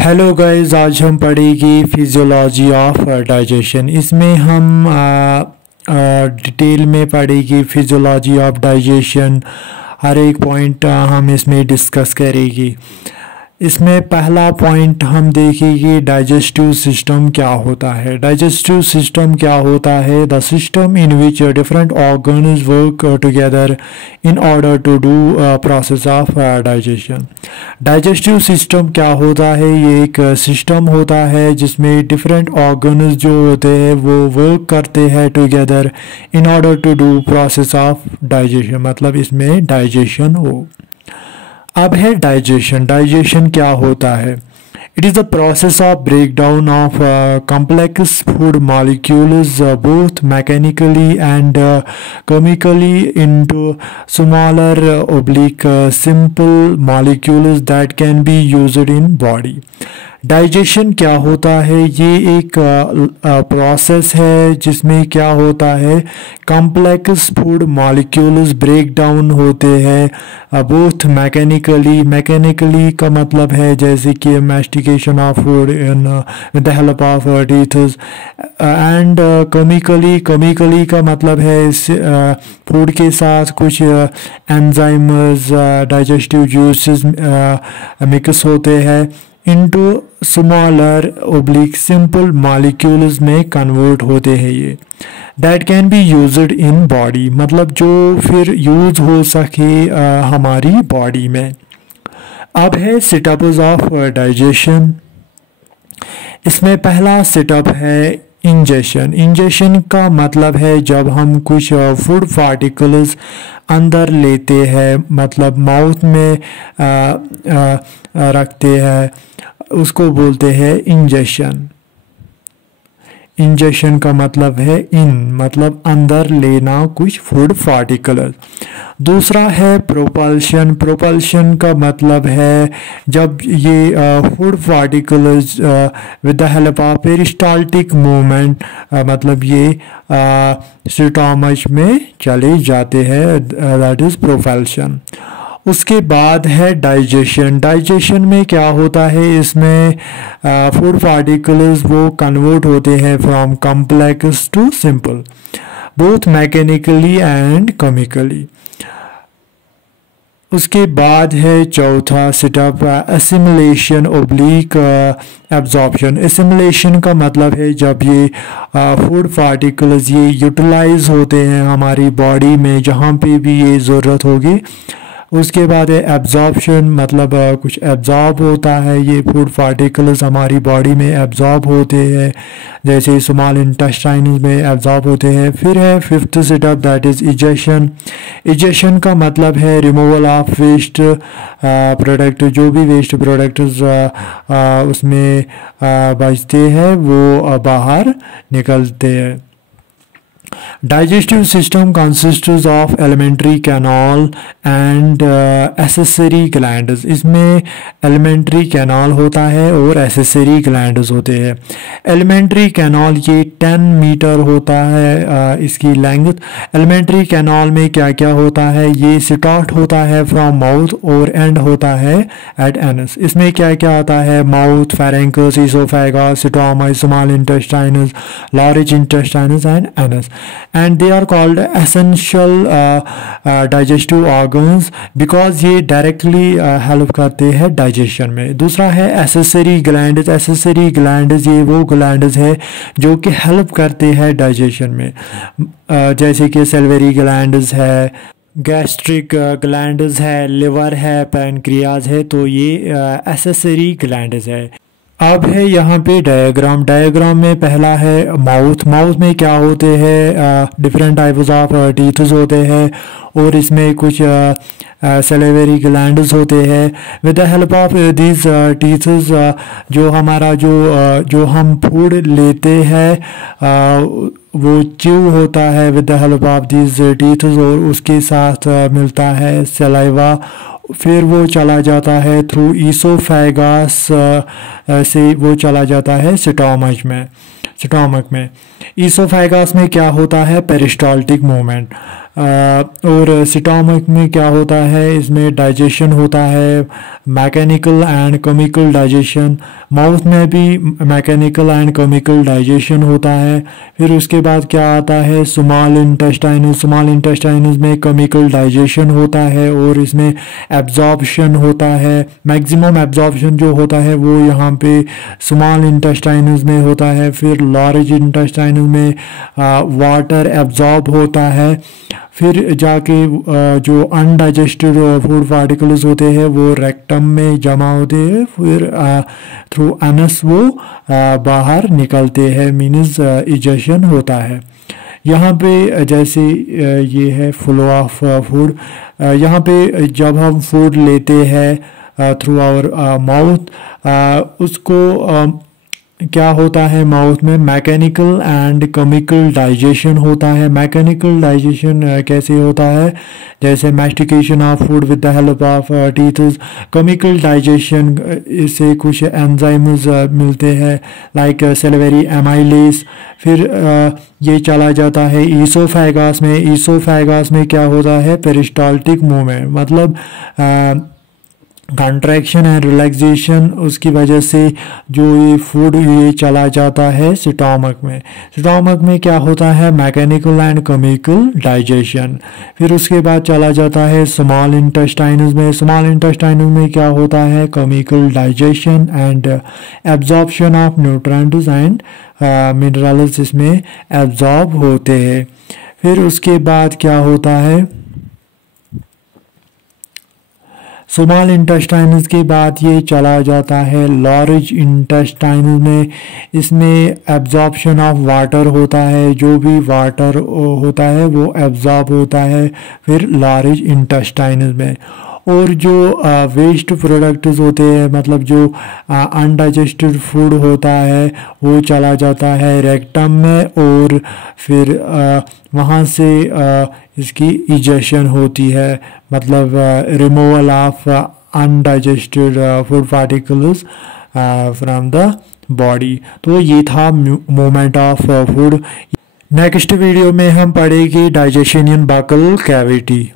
Hello guys, आज हम पढ़ेंगे फिजियोलॉजी ऑफ डाइजेशन। इसमें हम डिटेल में पढ़ेंगे फिजियोलॉजी ऑफ डाइजेशन। हर एक पॉइंट हम इसमें डिस्कस करेंगे। इसमें पहला पॉइंट हम देखेंगे डाइजेस्टिव सिस्टम क्या होता है। डाइजेस्टिव सिस्टम क्या होता है? The system in which different organs work together in order to do process of digestion. Digestive system क्या होता है? ये एक सिस्टम होता है जिसमें डिफरेंट ऑर्गन्स जो होते हैं वो वर्क करते हैं together in order to do process of digestion, मतलब इसमें डाइजेशन हो। अब है डाइजेशन। डाइजेशन क्या होता है? It is the process of break down of complex food molecules both mechanically and chemically into smaller simple molecules that can be used in body. Digestion क्या होता है? ये एक प्रोसेस है जिसमें क्या होता है, complex food molecules break down होते हैं बोथ मैकेनिकली का मतलब है जैसे कि mastication of food in with the help of teeths, and chemically का मतलब है इस फूड के साथ कुछ एंजाइम्स डाइजेस्टिव जूसेस मिक्स होते हैं इनटू स्मॉलर सिंपल मॉलिक्यूल्स में कन्वर्ट होते हैं। ये that can be used in body, मतलब जो फिर यूज हो सके हमारी बॉडी में। अब है सेटअप्स ऑफ डाइजेशन। इसमें पहला सेटअप है इंजेशन। इंजेशन का मतलब है जब हम कुछ फूड पार्टिकल्स अंदर लेते हैं, मतलब माउथ में रखते हैं, उसको बोलते हैं इंजेशन। इंजेशन का मतलब है मतलब अंदर लेना कुछ फूड पार्टिकल्स। दूसरा है प्रोपल्शन। प्रोपल्शन का मतलब है जब ये food particles with the help of peristaltic movement, मतलब ये स्टोमच में चले जाते हैं, दैट इज प्रोपल्शन। उसके बाद है डाइजेशन। डाइजेशन में क्या होता है? इसमें फूड पार्टिकल्स वो कन्वर्ट होते हैं from complex to simple both mechanically and chemically. उसके बाद है चौथा step assimilation oblique absorption. Assimilation का मतलब है जब ये फूड पार्टिकल्स ये यूटिलाइज होते हैं हमारी बॉडी में जहाँ पे भी ये ज़रूरत होगी। उसके बाद है एब्जॉर्प्शन, मतलब कुछ एब्जॉर्ब होता है, ये फूड पार्टिकल्स हमारी बॉडी में एब्जॉर्ब होते हैं, जैसे स्मॉल इंटेस्टाइन में एब्जॉर्ब होते हैं। फिर है fifth setup that is egestion. Egestion का मतलब है रिमूवल ऑफ वेस्ट प्रोडक्ट। जो भी वेस्ट प्रोडक्ट उसमें बचते हैं वो बाहर निकलते हैं। Digestive system consists of alimentary canal and accessory glands। इसमें alimentary canal होता है और accessory glands होते हैं। alimentary canal ये 10 मीटर होता है इसकी लेंथ। alimentary canal में क्या क्या होता है? ये स्टार्ट होता है फ्रॉम माउथ और एंड होता है एट एनस। इसमें क्या क्या आता है? Mouth, pharynx, oesophagus, stomach, small intestines, large intestines and anus. And they are called essential digestive organs because ये directly help करते हैं digestion में। दूसरा है accessory glands। accessory glands ये वो glands है जो कि help करते हैं digestion में, जैसे कि salivary glands है, गैस्ट्रिक ग्लैंड्स है, लिवर है, पैनक्रियाज है, तो ये accessory glands है। अब है यहाँ पे डायग्राम। डायग्राम में पहला है माउथ। माउथ में क्या होते हैं? डिफरेंट टाइप्स ऑफ टीथ्स होते हैं और इसमें कुछ सलेवरी ग्लैंड्स होते हैं। With the help of these teeths जो हमारा जो हम फूड लेते हैं वो च्यू होता है with the help of these teeths और उसके साथ मिलता है सलाइवा। फिर वो चला जाता है थ्रू ईसोफेगस से वो चला जाता है स्टोमक में। ईसोफेगस में क्या होता है? Peristaltic movement. और स्टमक में क्या होता है, इसमें डाइजेशन होता है, mechanical and chemical digestion. Mouth में भी मैकेनिकल एंड केमिकल डाइजेशन होता है। फिर उसके बाद क्या आता है, स्मॉल इंटेस्टाइनस। स्मॉल इंटेस्टाइनस में केमिकल डाइजेशन होता है और इसमें एब्जॉर्प्शन होता है। मैक्सिमम एब्जॉर्प्शन जो होता है वो यहाँ पे स्मॉल इंटेस्टाइनस में होता है। फिर लार्ज इंटेस्टाइनस में वाटर एब्जॉर्ब होता है। फिर जाके जो अनडाइजेस्टेड फूड पार्टिकल्स होते हैं वो रेक्टम में जमा होते हैं, फिर थ्रू एनस वो बाहर निकलते हैं, मीन्स इजेशन होता है। यहाँ पे जैसे ये है फ्लो ऑफ फूड। यहाँ पे जब हम फूड लेते हैं थ्रू आवर माउथ, उसको क्या होता है, माउथ में मैकेनिकल एंड केमिकल डाइजेशन होता है। मैकेनिकल डाइजेशन कैसे होता है, जैसे mastication of food with the help of teeth. Chemical digestion इससे कुछ एंजाइम्स मिलते हैं लाइक सेलेवरी एमाइलेज। फिर ये चला जाता है ईसोफेगस में। ईसोफेगस में क्या होता है, पेरिस्टाल्टिक मूवमेंट, मतलब कंट्रैक्शन एंड रिलैक्सेशन, उसकी वजह से जो ये फूड ये चला जाता है स्टमक में। स्टमक में क्या होता है, मैकेनिकल एंड केमिकल डाइजेशन। फिर उसके बाद चला जाता है स्मॉल इंटेस्टाइनस में। स्मॉल इंटेस्टाइनस में क्या होता है, chemical digestion and absorption of nutrients and minerals इसमें एब्जॉर्ब होते हैं। फिर उसके बाद क्या होता है, स्मॉल इंटेस्टाइनस के बाद ये चला जाता है लार्ज इंटेस्टाइनस में। इसमें एब्जॉर्प्शन ऑफ वाटर होता है, जो भी वाटर होता है वो एब्जॉर्ब होता है फिर लार्ज इंटेस्टाइनस में। और जो वेस्ट प्रोडक्ट्स होते हैं, मतलब जो अनडाइजेस्टेड फूड होता है वो चला जाता है रेक्टम में, और फिर वहाँ से इसकी इजेशन होती है, मतलब removal of undigested food particles from the body. तो ये था movement of food. Next video में हम पढ़ेंगे डाइजेशन इन बकल कैविटी।